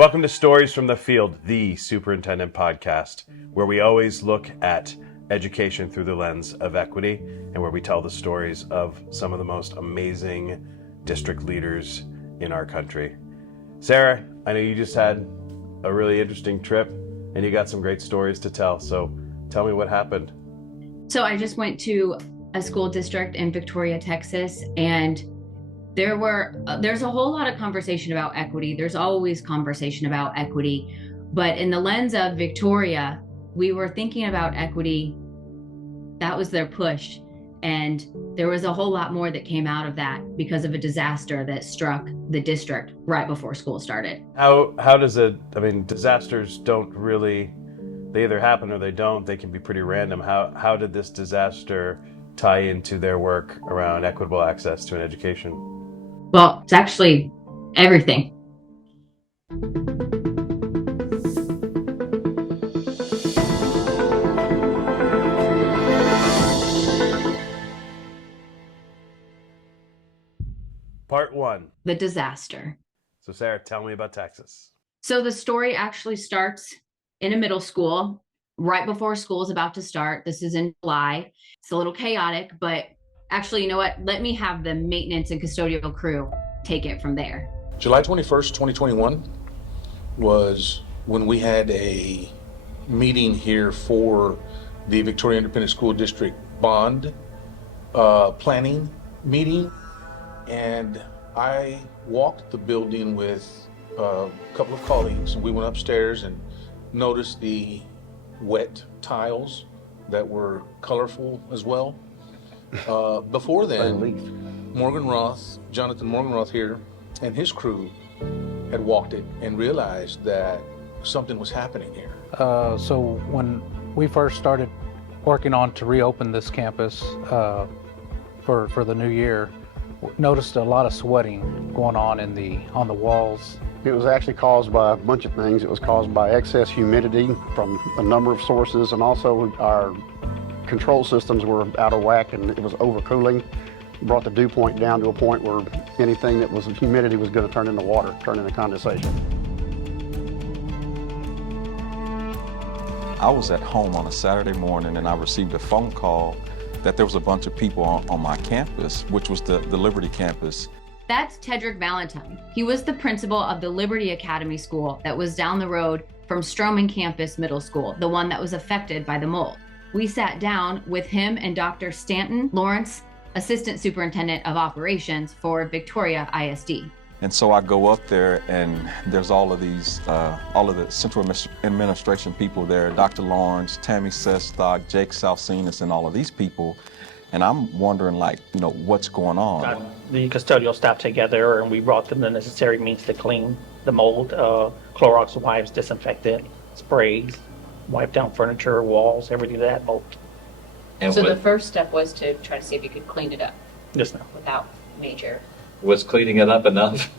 Welcome to Stories from the Field, the Superintendent Podcast, where we always look at education through the lens of equity and where we tell the stories of some of the most amazing district leaders in our country. Sara, I know you just had a really interesting trip and you got some great stories to tell, so tell me what happened. So I just went to a school district in Victoria, Texas, and there's a whole lot of conversation about equity. There's always conversation about equity, but in the lens of Victoria, we were thinking about equity. That was their push, and there was a whole lot more that came out of that because of a disaster that struck the district right before school started. How does disasters don't really, they either happen or they don't. They can be pretty random. How did this disaster tie into their work around equitable access to an education? Well, it's actually everything. Part 1. The disaster. So Sara, tell me about Texas. So the story actually starts in a middle school, right before school is about to start. This is in July. It's a little chaotic, but actually, you know what? Let me have the maintenance and custodial crew take it from there. July 21st, 2021 was when we had a meeting here for the Victoria Independent School District bond planning meeting. And I walked the building with a couple of colleagues, and we went upstairs and noticed the wet tiles that were colorful as well. Before then, Jonathan Morgan Roth here, and his crew had walked it and realized that something was happening here. So when we first started working on to reopen this campus for the new year, noticed a lot of sweating going on on the walls. It was actually caused by a bunch of things. It was caused by excess humidity from a number of sources, and also our control systems were out of whack and it was overcooling. Brought the dew point down to a point where anything that was humidity was going to turn into water, turn into condensation. I was at home on a Saturday morning and I received a phone call that there was a bunch of people on my campus, which was the Liberty campus. That's Tedrick Valentine. He was the principal of the Liberty Academy School that was down the road from Stroman Campus Middle School, the one that was affected by the mold. We sat down with him and Dr. Stanton Lawrence, Assistant Superintendent of Operations for Victoria ISD. And so I go up there and there's all of these, all of the central administration people there, Dr. Lawrence, Tammy Sestock, Jake Salsinas, and all of these people. And I'm wondering, what's going on? Got the custodial staff together and we brought them the necessary means to clean the mold, Clorox wipes, disinfectant, sprays, wipe down furniture, walls, everything of that mold. And so the first step was to try to see if you could clean it up. Just now. Without major. Was cleaning it up enough?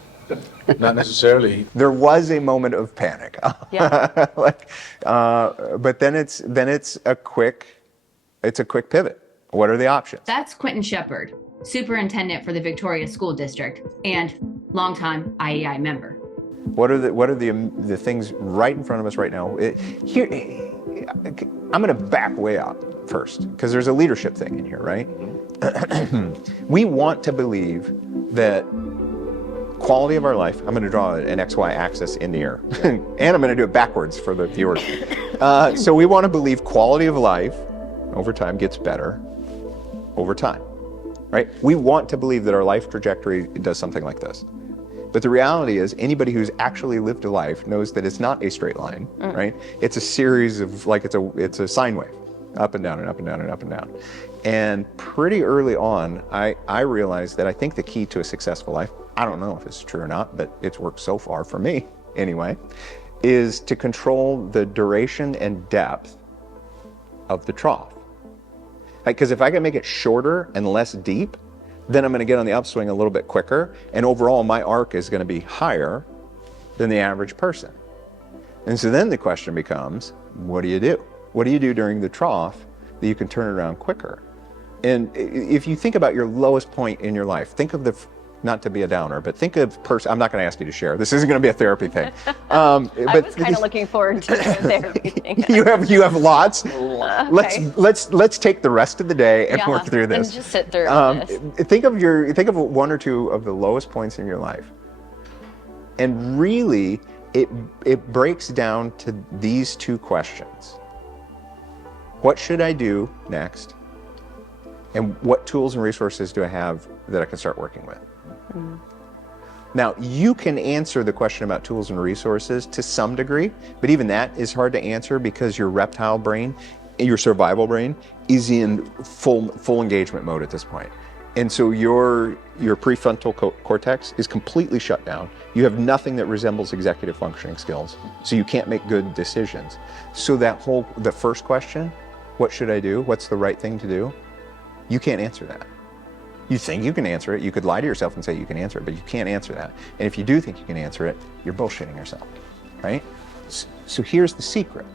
Not necessarily. There was a moment of panic. Yeah. But then it's a quick pivot. What are the options? That's Quintin Shepherd, Superintendent for the Victoria School District and longtime IEI member. What are the things right in front of us right now? Here, I'm going to back way out first because there's a leadership thing in here, right? We want to believe that quality of our life, I'm going to draw an XY axis in the air, and I'm going to do it backwards for the viewers. So we want to believe quality of life over time gets better over time, right? We want to believe that our life trajectory does something like this. But the reality is anybody who's actually lived a life knows that it's not a straight line, right? It's a series of, it's a sine wave, up and down and up and down and up and down. And pretty early on, I realized that I think the key to a successful life, I don't know if it's true or not, but it's worked so far for me anyway, is to control the duration and depth of the trough. Because if I can make it shorter and less deep, then I'm going to get on the upswing a little bit quicker, and overall my arc is going to be higher than the average person. And so then the question becomes, what do you do? What do you do during the trough that you can turn it around quicker? And if you think about your lowest point in your life, think of not to be a downer, but think of I'm not going to ask you to share. This isn't going to be a therapy thing. I was kind of looking forward to the therapy thing. You have lots. Okay. Let's take the rest of the day and work through this. And just sit through this. Think of one or two of the lowest points in your life, and really, it breaks down to these two questions: what should I do next? And what tools and resources do I have that I can start working with? Mm-hmm. Now, you can answer the question about tools and resources to some degree, but even that is hard to answer because your reptile brain, your survival brain, is in full engagement mode at this point. And so your prefrontal cortex is completely shut down. You have nothing that resembles executive functioning skills, so you can't make good decisions. So the first question, what should I do? What's the right thing to do? You can't answer that. You think you can answer it. You could lie to yourself and say you can answer it, but you can't answer that. And if you do think you can answer it, you're bullshitting yourself, right? So here's the secret.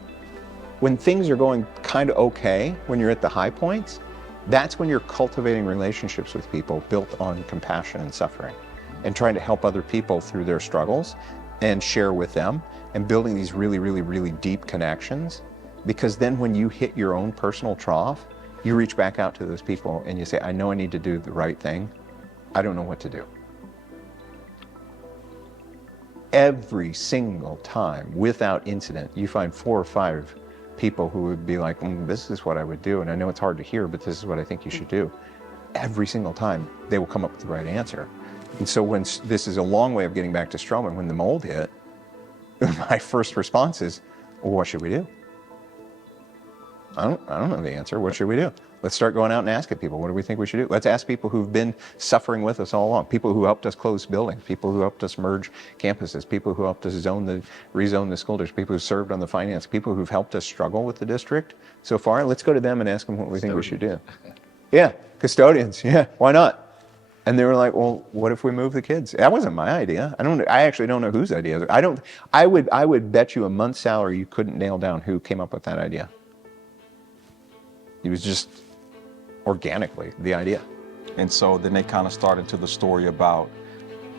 When things are going kind of okay, when you're at the high points, that's when you're cultivating relationships with people built on compassion and suffering, and trying to help other people through their struggles and share with them, and building these really, really, really deep connections. Because then when you hit your own personal trough, you reach back out to those people and you say, I know I need to do the right thing. I don't know what to do. Every single time, without incident, you find 4 or 5 people who would be like, this is what I would do. And I know it's hard to hear, but this is what I think you should do. Every single time, they will come up with the right answer. And so this is a long way of getting back to Stroman. When the mold hit, my first response is, well, what should we do? I don't know the answer. What should we do? Let's start going out and asking people, what do we think we should do? Let's ask people who've been suffering with us all along, people who helped us close buildings, people who helped us merge campuses, people who helped us rezone the school district, people who served on the finance, people who've helped us struggle with the district so far. Let's go to them and ask them what we think we should do. Yeah, custodians. Yeah, why not? And they were like, well, what if we move the kids? That wasn't my idea. I actually don't know whose idea. I would bet you a month's salary you couldn't nail down who came up with that idea. It was just organically the idea. And so then they kind of started to the story about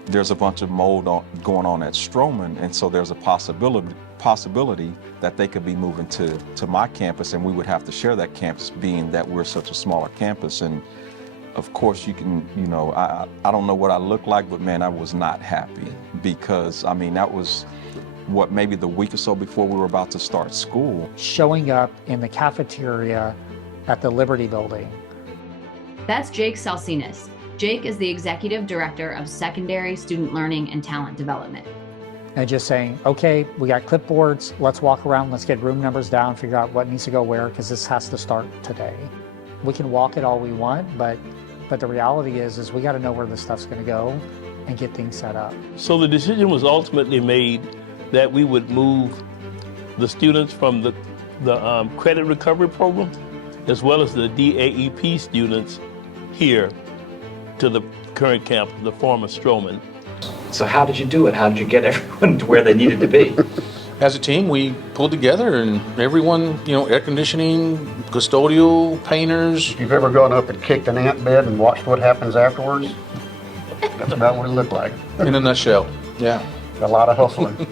there's a bunch of mold going on at Stroman, and so there's a possibility that they could be moving to my campus, and we would have to share that campus, being that we're such a smaller campus. And of course, you can, I don't know what I look like, but man, I was not happy, because I mean, that was maybe the week or so before we were about to start school. Showing up in the cafeteria at the Liberty Building. That's Jake Salsinas. Jake is the Executive Director of Secondary Student Learning and Talent Development. And just saying, okay, we got clipboards, let's walk around, let's get room numbers down, figure out what needs to go where, because this has to start today. We can walk it all we want, but the reality is we got to know where this stuff's going to go and get things set up. So the decision was ultimately made that we would move the students from the credit recovery program, as well as the DAEP students, here to the current campus, the former Stroman. So how did you do it? How did you get everyone to where they needed to be? As a team, we pulled together, and everyone, air conditioning, custodial, painters. If you've ever gone up and kicked an ant bed and watched what happens afterwards, that's about what it looked like. In a nutshell, yeah. A lot of hustling.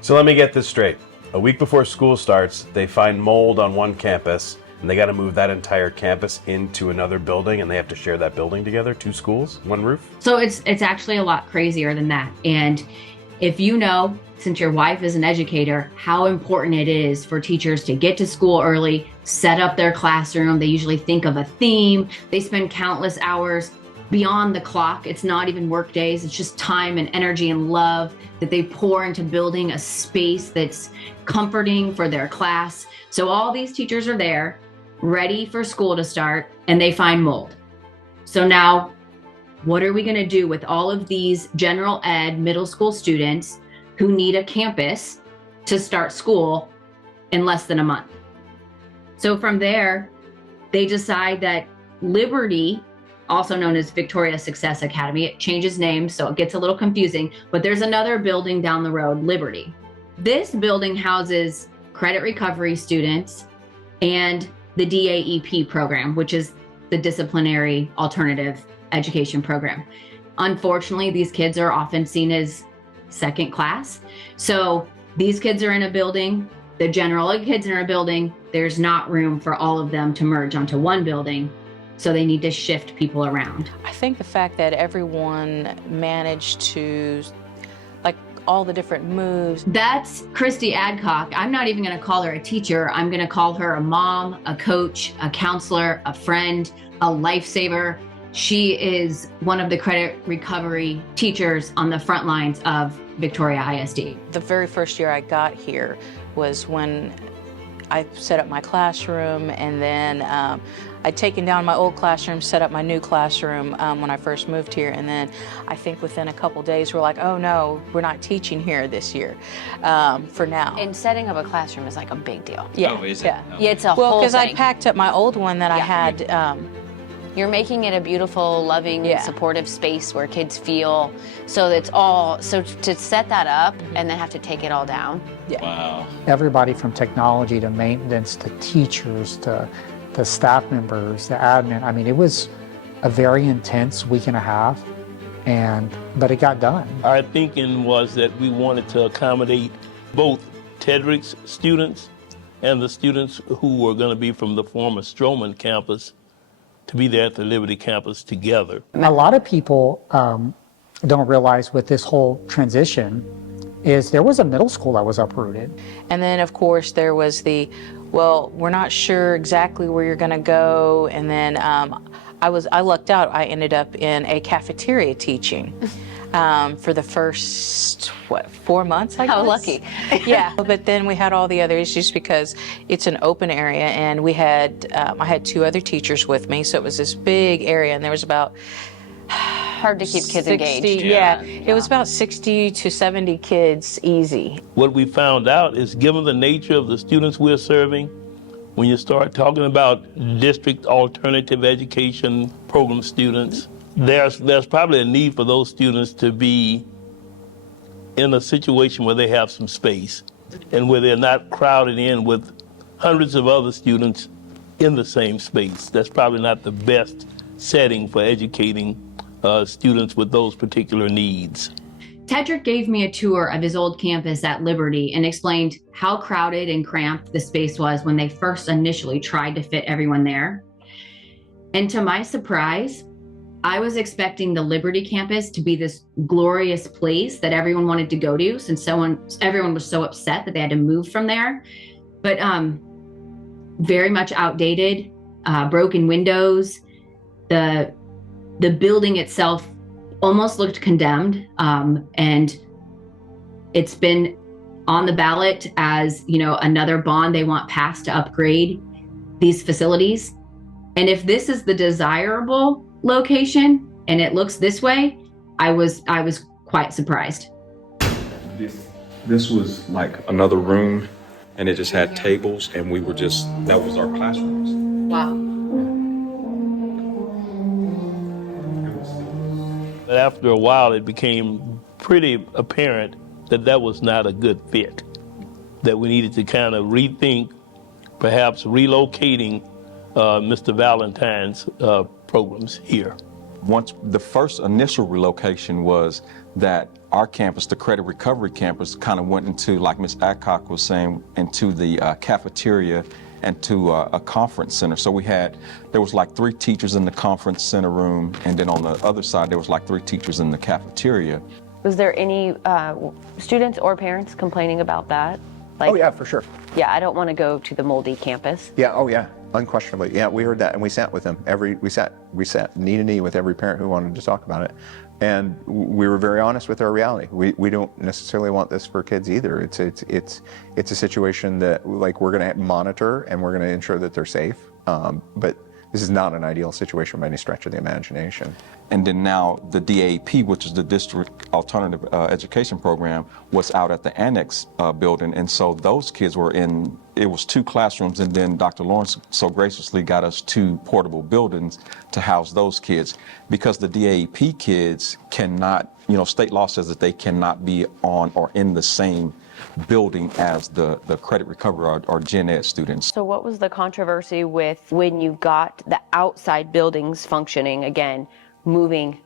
So let me get this straight. A week before school starts, they find mold on one campus, and they got to move that entire campus into another building, and they have to share that building together, 2 schools, 1 roof? So it's actually a lot crazier than that. And if you know, since your wife is an educator, how important it is for teachers to get to school early, set up their classroom. They usually think of a theme. They spend countless hours beyond the clock. It's not even work days. It's just time and energy and love that they pour into building a space that's comforting for their class. So all these teachers are there, ready for school to start, and they find mold. So now, what are we going to do with all of these general ed middle school students who need a campus to start school in less than a month? So from there, they decide that Liberty, also known as Victoria Success Academy, it changes names, so it gets a little confusing, but there's another building down the road, Liberty. This building houses credit recovery students and the DAEP program, which is the disciplinary alternative education program. Unfortunately, these kids are often seen as second class. So these kids are in a building, the general ed kids are in a building, there's not room for all of them to merge onto one building. So they need to shift people around. I think the fact that everyone managed to, like, all the different moves. That's Christy Adcock. I'm not even going to call her a teacher. I'm going to call her a mom, a coach, a counselor, a friend, a lifesaver. She is one of the credit recovery teachers on the front lines of Victoria ISD. The very first year I got here was when I set up my classroom, and then I'd taken down my old classroom, set up my new classroom when I first moved here, and then I think within a couple days we're like, oh no, we're not teaching here this year for now. And setting up a classroom is like a big deal. Yeah. Oh, is it? Yeah. Yeah, it's a Well, whole because I thing. packed up my old one that I had. You're making it a beautiful, loving, supportive space where kids feel, so it's all, so to set that up and then have to take it all down. Yeah. Wow. Everybody from technology to maintenance to teachers to the staff members, the admin. I mean, it was a very intense week and a half, but it got done. Our thinking was that we wanted to accommodate both Tedrick's students and the students who were going to be from the former Stroman campus to be there at the Liberty campus together. A lot of people don't realize with this whole transition is there was a middle school that was uprooted. And then of course there was well, we're not sure exactly where you're gonna go. And then I lucked out. I ended up in a cafeteria teaching for the first, 4 months, I guess? How lucky. Yeah, but then we had all the other issues because it's an open area, and we had, I had 2 other teachers with me, so it was this big area, and there was about Hard to keep kids 60, engaged. yeah, it was about 60 to 70 kids easy. What we found out is, given the nature of the students we're serving, when you start talking about district alternative education program students, there's probably a need for those students to be in a situation where they have some space and where they're not crowded in with hundreds of other students in the same space. That's probably not the best setting for educating students with those particular needs. Tedrick gave me a tour of his old campus at Liberty and explained how crowded and cramped the space was when they first initially tried to fit everyone there. And to my surprise, I was expecting the Liberty campus to be this glorious place that everyone wanted to go to since everyone was so upset that they had to move from there. But very much outdated, broken windows. The building itself almost looked condemned, and it's been on the ballot as, another bond they want passed to upgrade these facilities. And if this is the desirable location and it looks this way, I was quite surprised. This was like another room, and it just had tables, and that was our classrooms. Wow. But after a while, it became pretty apparent that was not a good fit, that we needed to kind of rethink perhaps relocating Mr. Valentine's programs here. Once the first initial relocation was that our campus, the Credit Recovery campus, kind of went into, like Ms. Adcock was saying, into the cafeteria and to a conference center. So there was like 3 teachers in the conference center room, and then on the other side, there was like 3 teachers in the cafeteria. Was there any students or parents complaining about that? Oh yeah, for sure. Yeah, I don't want to go to the moldy campus. Yeah, oh yeah, unquestionably. Yeah, we heard that, and we sat with them. We sat knee to knee with every parent who wanted to talk about it. And we were very honest with our reality. We don't necessarily want this for kids either. It's a situation that, like, we're going to monitor and we're going to ensure that they're safe. But this is not an ideal situation by any stretch of the imagination. And then now the DAP, which is the District Alternative Education Program, was out at the Annex building. And so those kids were it was 2 classrooms, and then Dr. Lawrence so graciously got us 2 portable buildings to house those kids. Because the DAP kids cannot, state law says that they cannot be on or in the same building as the credit recovery or gen ed students. So what was the controversy with when you got the outside buildings functioning again, moving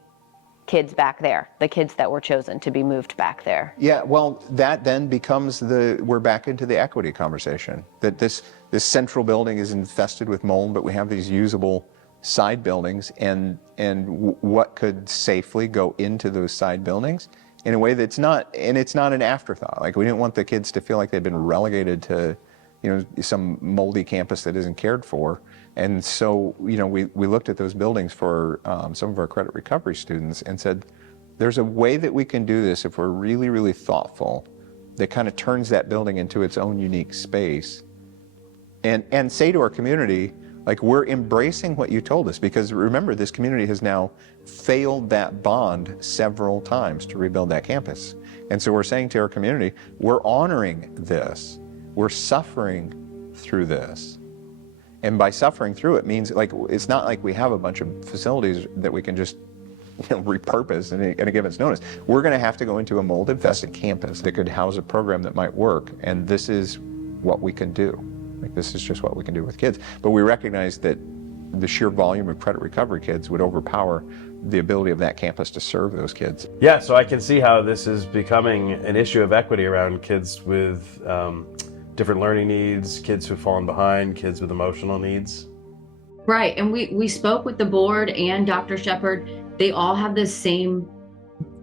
kids back there, the kids that were chosen to be moved back there. Yeah, well, that then becomes we're back into the equity conversation. That this central building is infested with mold, but we have these usable side buildings, and what could safely go into those side buildings in a way that's not, and it's not an afterthought. Like, we didn't want the kids to feel like they'd been relegated to, some moldy campus that isn't cared for. And so, we looked at those buildings for some of our credit recovery students and said, there's a way that we can do this if we're really, really thoughtful, that kind of turns that building into its own unique space. And say to our community, like, we're embracing what you told us, because remember, this community has now failed that bond several times to rebuild that campus. And so we're saying to our community, we're honoring this. We're suffering through this. And by suffering through it means, like, it's not like we have a bunch of facilities that we can just repurpose in a given notice. We're going to have to go into a mold-infested campus that could house a program that might work, and this is what we can do. Like, this is just what we can do with kids. But we recognize that the sheer volume of credit recovery kids would overpower the ability of that campus to serve those kids. Yeah, so I can see how this is becoming an issue of equity around kids with different learning needs, kids who've fallen behind, kids with emotional needs. Right, and we spoke with the board and Dr. Shepherd. They all have the same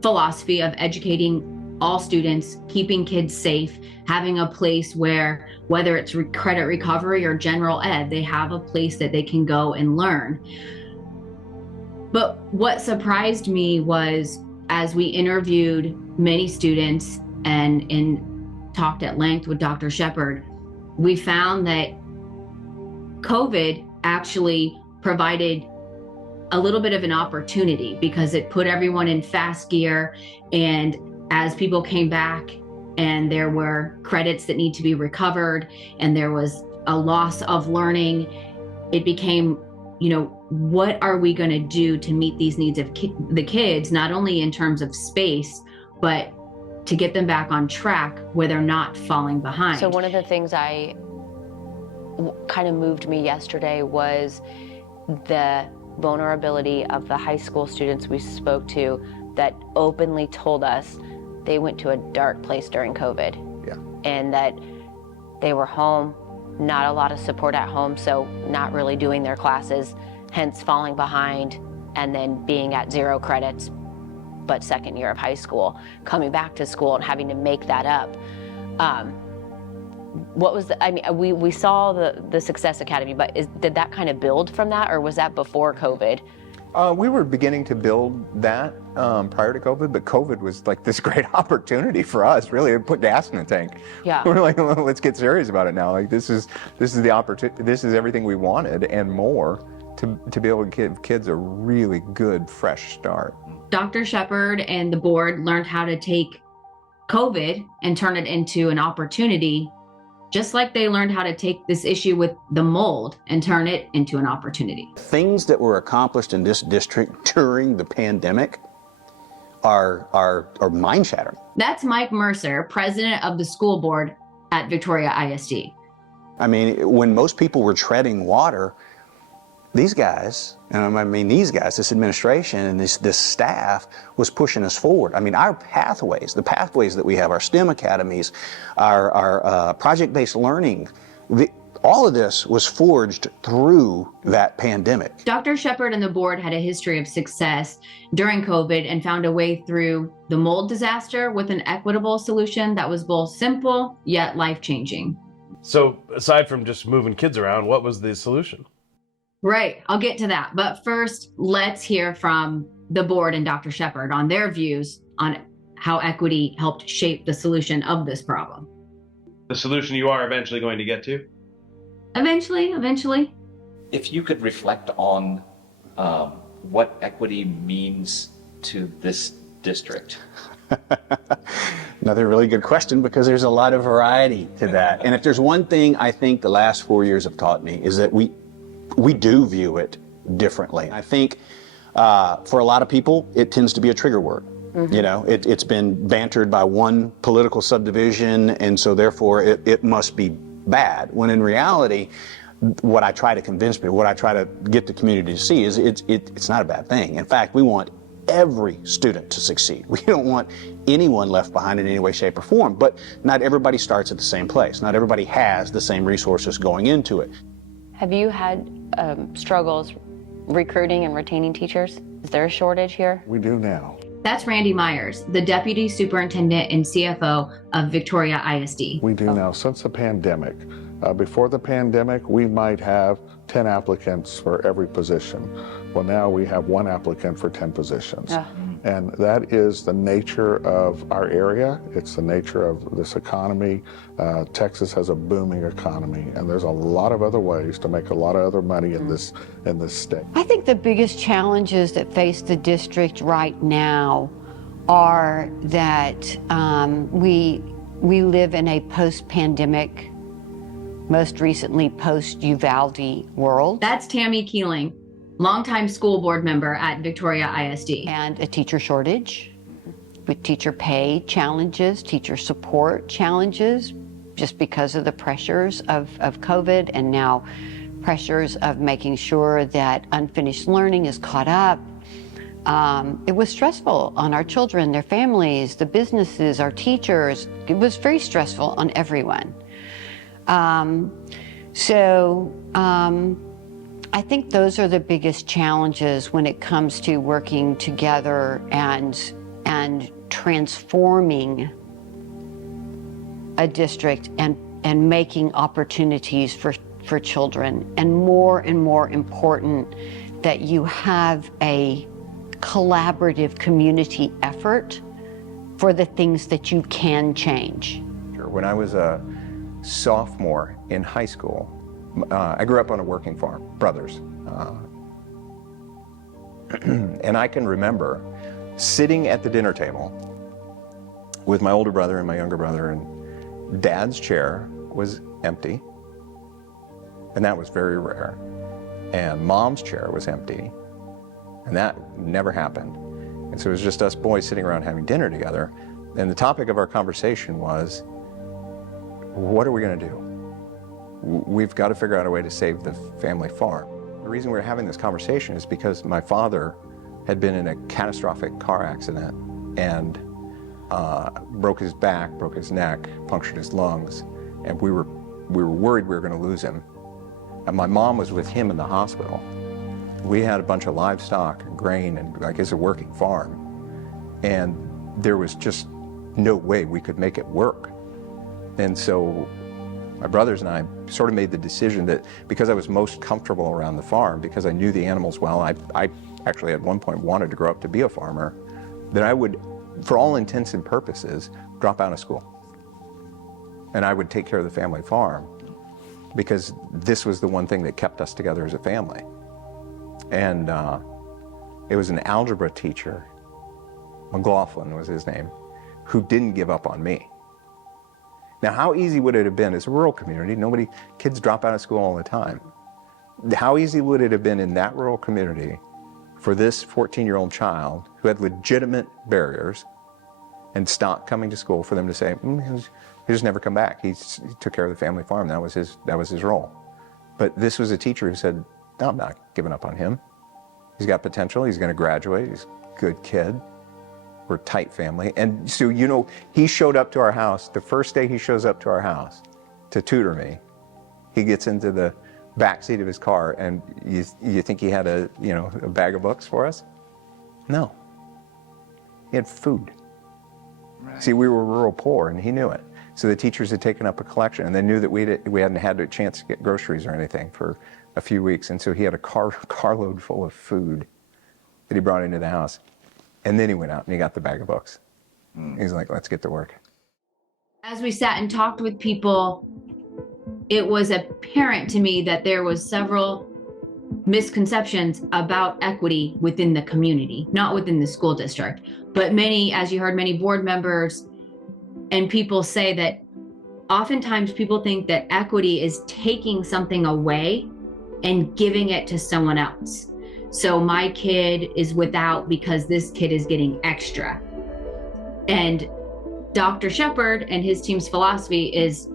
philosophy of educating all students, keeping kids safe, having a place where, whether it's credit recovery or general ed, they have a place that they can go and learn. But what surprised me was, as we interviewed many students and talked at length with Dr. Shepherd, we found that COVID actually provided a little bit of an opportunity, because it put everyone in fast gear. And as people came back and there were credits that need to be recovered and there was a loss of learning, it became, what are we going to do to meet these needs of the kids, not only in terms of space, but to get them back on track where they're not falling behind. So one of the things kind of moved me yesterday was the vulnerability of the high school students we spoke to that openly told us they went to a dark place during COVID. Yeah. And that they were home, not a lot of support at home, so not really doing their classes, hence falling behind, and then being at 0 credits, but second year of high school, coming back to school and having to make that up. What was we saw the Success Academy, but did that kind of build from that, or was that before COVID? We were beginning to build that prior to COVID, but COVID was like this great opportunity for us, really, to put gas in the tank. Yeah. We're like, well, let's get serious about it now. Like, this is the opportunity. This is everything we wanted and more to be able to give kids a really good, fresh start. Dr. Shepherd and the board learned how to take COVID and turn it into an opportunity, just like they learned how to take this issue with the mold and turn it into an opportunity. Things that were accomplished in this district during the pandemic are mind-shattering. That's Mike Mercer, president of the school board at Victoria ISD. I mean, when most people were treading water, these guys, this administration and this staff was pushing us forward. I mean, our pathways, the pathways that we have, our STEM academies, our project-based learning, all of this was forged through that pandemic. Dr. Shepherd and the board had a history of success during COVID and found a way through the mold disaster with an equitable solution that was both simple yet life-changing. So aside from just moving kids around, what was the solution? Right, I'll get to that. But first, let's hear from the board and Dr. Shepherd on their views on how equity helped shape the solution of this problem. The solution you are eventually going to get to? Eventually. If you could reflect on what equity means to this district. Another really good question, because there's a lot of variety to that. And if there's one thing I think the last 4 years have taught me, is that we do view it differently. I think for a lot of people, it tends to be a trigger word. Mm-hmm. It's been bantered by one political subdivision, and so therefore it must be bad. When in reality, what I try to convince people, what I try to get the community to see is it's not a bad thing. In fact, we want every student to succeed. We don't want anyone left behind in any way, shape, or form, but not everybody starts at the same place. Not everybody has the same resources going into it. Have you had struggles recruiting and retaining teachers? Is there a shortage here? We do now. That's Randy Myers, the Deputy Superintendent and CFO of Victoria ISD. We do now. Since the pandemic, before the pandemic, we might have 10 applicants for every position. Well, now we have 1 applicant for 10 positions. And that is the nature of our area. It's the nature of this economy. Texas has a booming economy, and there's a lot of other ways to make a lot of other money in this state. I think the biggest challenges that face the district right now are that we live in a post-pandemic, most recently post-Uvalde world. That's Tammy Keeling, longtime school board member at Victoria ISD. And a teacher shortage with teacher pay challenges, teacher support challenges, just because of the pressures of COVID, and now pressures of making sure that unfinished learning is caught up. It was stressful on our children, their families, the businesses, our teachers. It was very stressful on everyone. I think those are the biggest challenges when it comes to working together and transforming a district and making opportunities for children. And more important, that you have a collaborative community effort for the things that you can change. When I was a sophomore in high school, I grew up on a working farm, brothers. And I can remember sitting at the dinner table with my older brother and my younger brother, and Dad's chair was empty, and that was very rare. And Mom's chair was empty, and that never happened. And so it was just us boys sitting around having dinner together. And the topic of our conversation was, what are we going to do? We've got to figure out a way to save the family farm. The reason we're having this conversation is because my father had been in a catastrophic car accident and broke his back, broke his neck, punctured his lungs, and we were worried we were going to lose him. And my mom was with him in the hospital. We had a bunch of livestock and grain, and like it's a working farm, and there was just no way we could make it work. And so my brothers and I sort of made the decision that because I was most comfortable around the farm, because I knew the animals well, I actually at one point wanted to grow up to be a farmer, that I would, for all intents and purposes, drop out of school. And I would take care of the family farm, because this was the one thing that kept us together as a family. And it was an algebra teacher, McLaughlin was his name, who didn't give up on me. Now, how easy would it have been? It's a rural community. Kids drop out of school all the time. How easy would it have been in that rural community for this 14-year-old child who had legitimate barriers and stopped coming to school, for them to say, he'll just never come back. He took care of the family farm. That was his role. But this was a teacher who said, no, I'm not giving up on him. He's got potential. He's going to graduate. He's a good kid. We're a tight family. And so, he showed up to our house. The first day he shows up to our house to tutor me, he gets into the back seat of his car, and you think he had a bag of books for us? No. He had food. Right. See, we were rural poor, and he knew it. So the teachers had taken up a collection, and they knew that we hadn't had a chance to get groceries or anything for a few weeks. And so he had a carload full of food that he brought into the house. And then he went out and he got the bag of books. He's like, let's get to work. As we sat and talked with people, it was apparent to me that there was several misconceptions about equity within the community, not within the school district. But many, as you heard, many board members and people say that oftentimes people think that equity is taking something away and giving it to someone else. So my kid is without because this kid is getting extra. And Dr. Shepherd and his team's philosophy is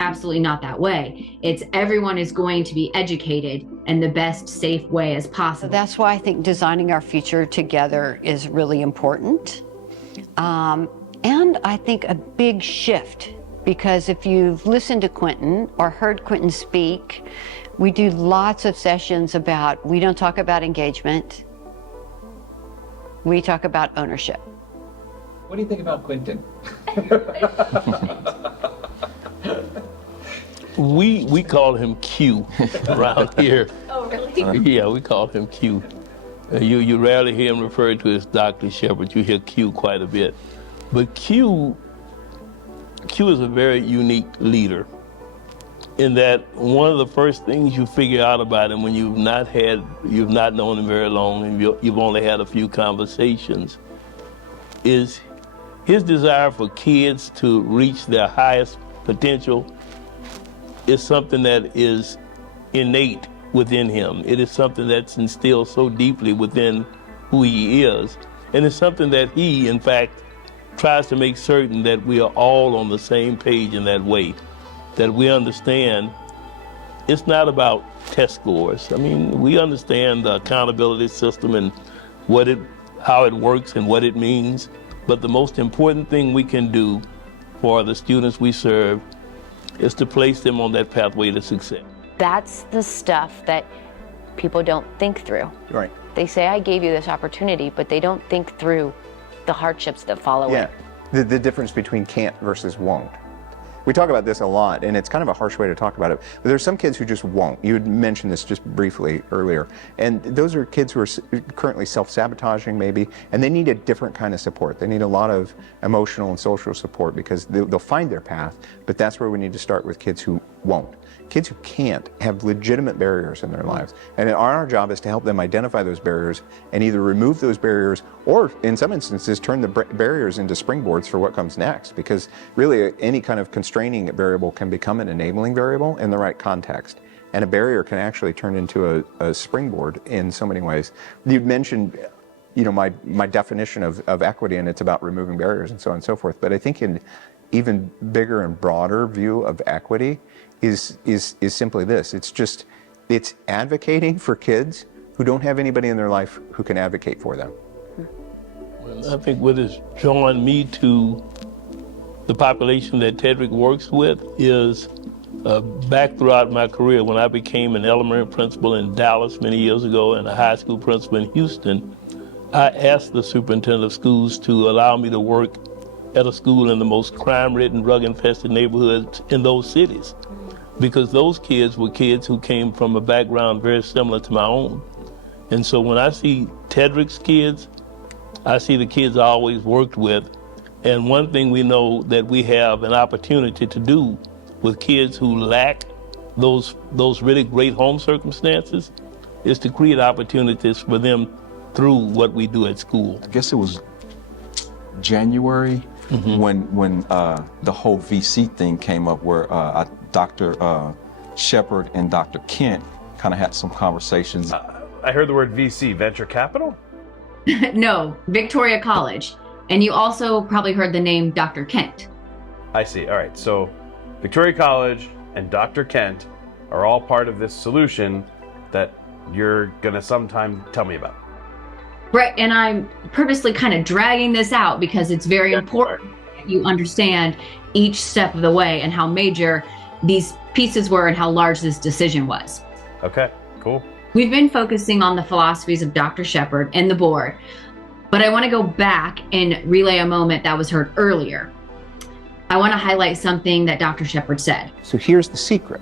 absolutely not that way. It's everyone is going to be educated in the best safe way as possible. So that's why I think designing our future together is really important. And I think a big shift, because if you've listened to Quintin or heard Quintin speak, we do lots of sessions about, we don't talk about engagement, we talk about ownership. What do you think about Quintin? We call him Q around here. Oh, really? Yeah, we call him Q. You rarely hear him referred to as Dr. Shepherd. You hear Q quite a bit. But Q is a very unique leader in that one of the first things you figure out about him when you've not known him very long and you've only had a few conversations is his desire for kids to reach their highest potential is something that is innate within him. It is something that's instilled so deeply within who he is. And it's something that he, in fact, tries to make certain that we are all on the same page in that way, that we understand it's not about test scores. I mean, we understand the accountability system and how it works and what it means, but the most important thing we can do for the students we serve is to place them on that pathway to success. That's the stuff that people don't think through. Right. They say, I gave you this opportunity, but they don't think through the hardships that follow it. The difference between can't versus won't. We talk about this a lot, and it's kind of a harsh way to talk about it, but there's some kids who just won't. You had mentioned this just briefly earlier, and those are kids who are currently self-sabotaging maybe, and they need a different kind of support. They need a lot of emotional and social support because they'll find their path, but that's where we need to start with kids who won't. Kids who can't have legitimate barriers in their lives. And our job is to help them identify those barriers and either remove those barriers or, in some instances, turn the barriers into springboards for what comes next. Because really, any kind of constraining variable can become an enabling variable in the right context. And a barrier can actually turn into a springboard in so many ways. You've mentioned, my definition of equity, and it's about removing barriers and so on and so forth. But I think in even bigger and broader view of equity is simply this. It's advocating for kids who don't have anybody in their life who can advocate for them. Well, I think what has drawn me to the population that Tedrick works with is back throughout my career when I became an elementary principal in Dallas many years ago and a high school principal in Houston, I asked the superintendent of schools to allow me to work at a school in the most crime-ridden, drug-infested neighborhoods in those cities. Because those kids were kids who came from a background very similar to my own. And so when I see Tedrick's kids, I see the kids I always worked with. And one thing we know that we have an opportunity to do with kids who lack those really great home circumstances is to create opportunities for them through what we do at school. I guess it was January when the whole VC thing came up where Dr. Shepherd and Dr. Kent kind of had some conversations. I heard the word VC, venture capital? No, Victoria College. And you also probably heard the name Dr. Kent. I see. All right. So Victoria College and Dr. Kent are all part of this solution that you're going to sometime tell me about. Right. And I'm purposely kind of dragging this out because it's very important that you understand each step of the way and how major these pieces were and how large this decision was. Okay, cool. We've been focusing on the philosophies of Dr. Shepherd and the board, but I want to go back and relay a moment that was heard earlier. I want to highlight something that Dr. Shepherd said. So here's the secret.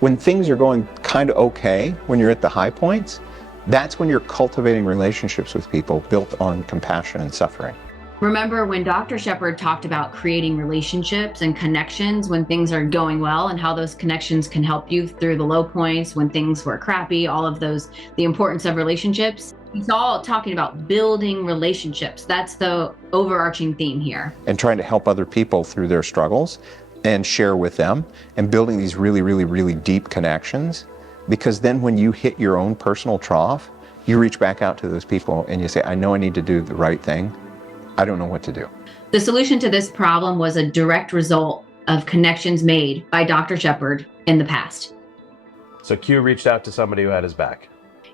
When things are going kind of okay, when you're at the high points, that's when you're cultivating relationships with people built on compassion and suffering. Remember when Dr. Shepherd talked about creating relationships and connections when things are going well and how those connections can help you through the low points when things were crappy, all of those, the importance of relationships. He's all talking about building relationships. That's the overarching theme here. And trying to help other people through their struggles and share with them and building these really, really, really deep connections. Because then when you hit your own personal trough, you reach back out to those people and you say, I know I need to do the right thing. I don't know what to do. The solution to this problem was a direct result of connections made by Dr. Shepherd in the past. So Q reached out to somebody who had his back.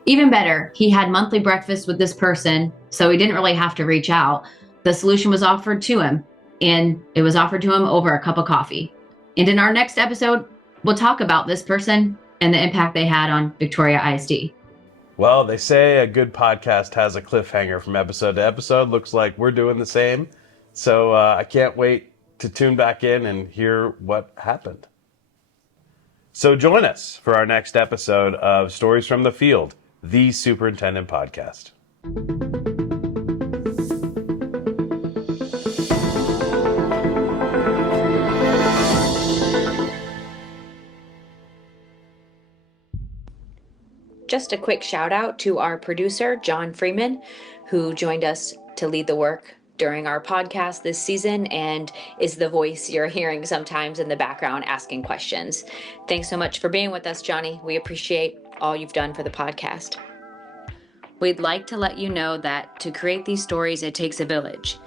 Even better, he had monthly breakfast with this person, so he didn't really have to reach out. The solution was offered to him, and it was offered to him over a cup of coffee. And in our next episode, we'll talk about this person and the impact they had on Victoria ISD. Well, they say a good podcast has a cliffhanger from episode to episode. Looks like we're doing the same. So I can't wait to tune back in and hear what happened. So join us for our next episode of Stories from the Field, the Superintendent Podcast. Just a quick shout out to our producer, John Freeman, who joined us to lead the work during our podcast this season and is the voice you're hearing sometimes in the background asking questions. Thanks so much for being with us, Johnny. We appreciate all you've done for the podcast. We'd like to let you know that to create these stories, it takes a village.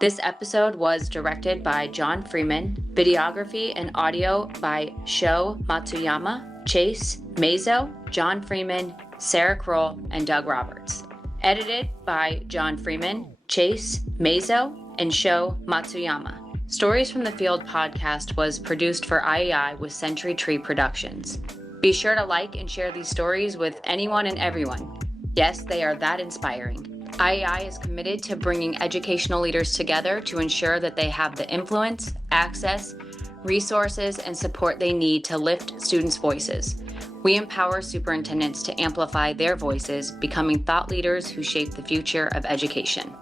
This episode was directed by John Freeman, videography and audio by Sho Matsuyama, Chase Mazo, John Freeman, Sara Croll, and Doug Roberts. Edited by John Freeman, Chase Mazo, and Sho Matsuyama. Stories from the Field podcast was produced for IEI with Century Tree Productions. Be sure to like and share these stories with anyone and everyone. Yes, they are that inspiring. IEI is committed to bringing educational leaders together to ensure that they have the influence, access, resources, and support they need to lift students' voices. We empower superintendents to amplify their voices, becoming thought leaders who shape the future of education.